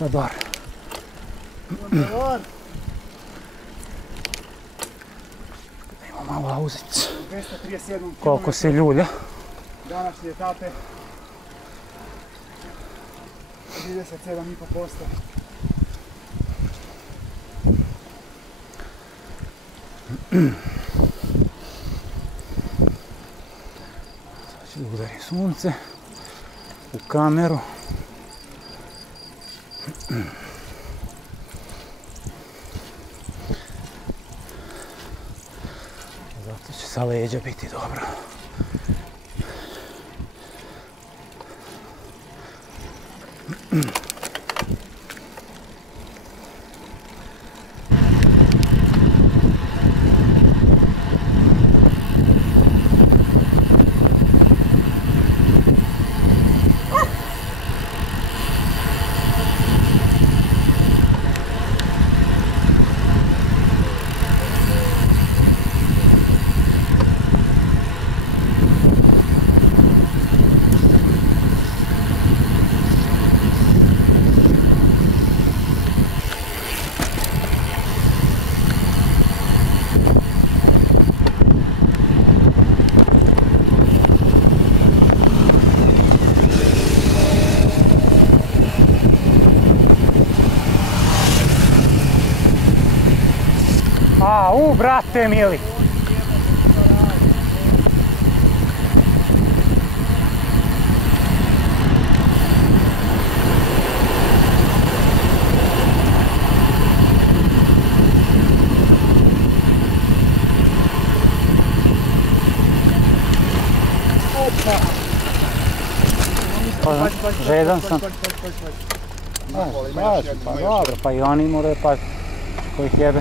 Matador. Imamo malo auzicu. 237 Koliko se ljulja. današnje etape. 37,5%. Sad će da udari sunce u kameru. Zato će sa leđa biti dobro. Brate mili. Žedan sam. Pa dobro, pa i oni moraju pa koji jebe.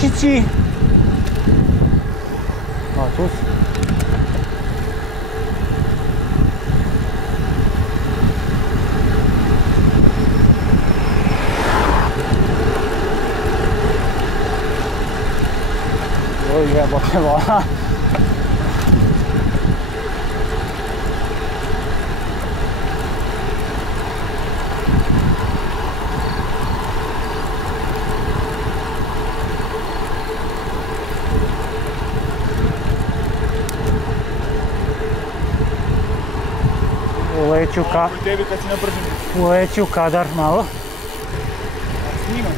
ključići. A tu su. Oj, jebote vola. Tebi kad si na brzinu. Uleći u kadar malo. Snimaš?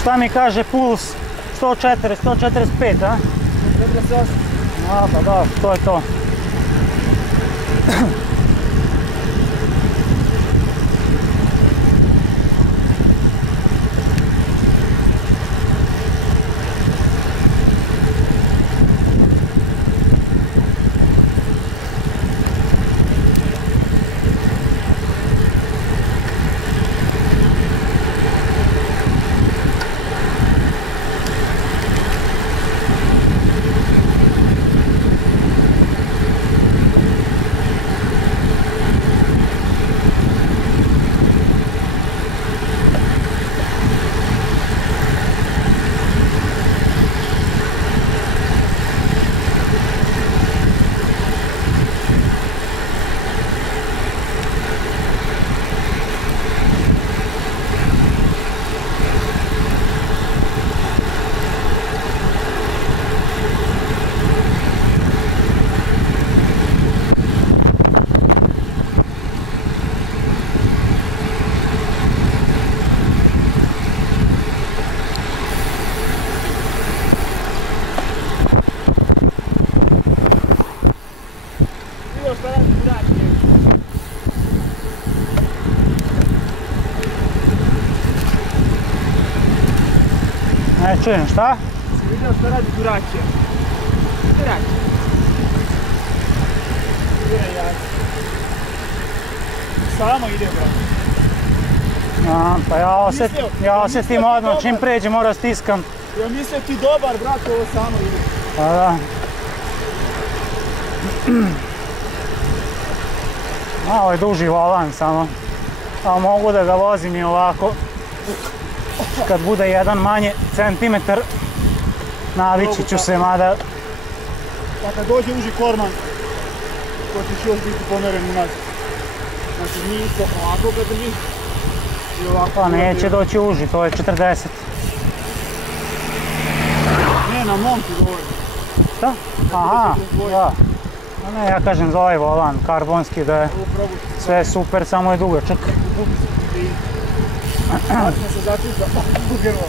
Šta mi kaže puls? 104, 145, a? 48. A, pa da, to je to. Ne čujem, šta? Si vidio šta radi Duračija? Duračija. Samo ide, brate. Pa ja osjetim odmah, čim pređem mora stiskam. Ja mislio ti dobar, brate, ovo samo ide. Pa da. Malo je duži volan samo. A mogu da ga vozim i ovako. Kad bude jedan manje centimetar, navići ću se, mada... Pa kad dođe uži korman, ko ćeš još biti pomeren unazad. Znači nije isto ovako kad držiš i ovako... Pa neće doći uži, to je 40. Ne, na mom ti govorim. Šta? Aha, da. Ne, ja kažem za ovaj volan, karbonski, da je sve super, samo je dugačak. Sad smo se zatisla, bugerova.